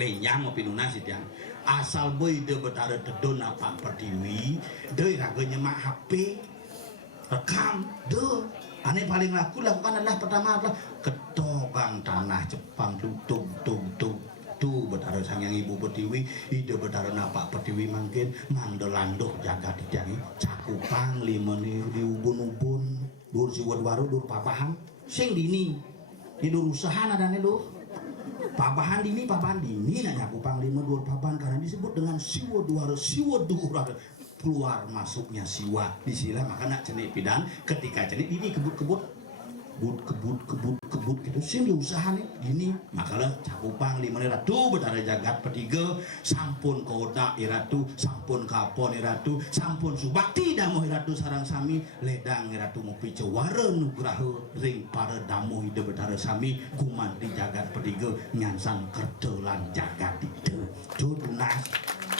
lenyang ngopi lunas itu yang asal boy de betara dedon apa pertiwi de raga nyemak HP rekam de aneh paling laku lakukan adalah pertama adalah ketokang tanah Jepang tutup tuh betara sang yang ibu pertiwi ide betara napak pertiwi mungkin mandelandoh jaga dijangi cakupang limene di ubun-ubun dur siwon waru dur papahan sing dini di dur usaha nadane lu papahan dini nanya kupang lima dur papahan karena disebut dengan siwa duara keluar masuknya siwa di sila makanya cenik pidan ketika cenik ini kebut gitu sing diusaha nih gini makalah cakupang lima ratu betara jagat petiga sampun koda iratu sampun kapon iratu sampun subakti damoh iratu sarang sami ledang iratu ngopi cewara nugraha ring para damoh ide betara sami kuman di jagat petiga nyansan kertelan jagat ide jodunas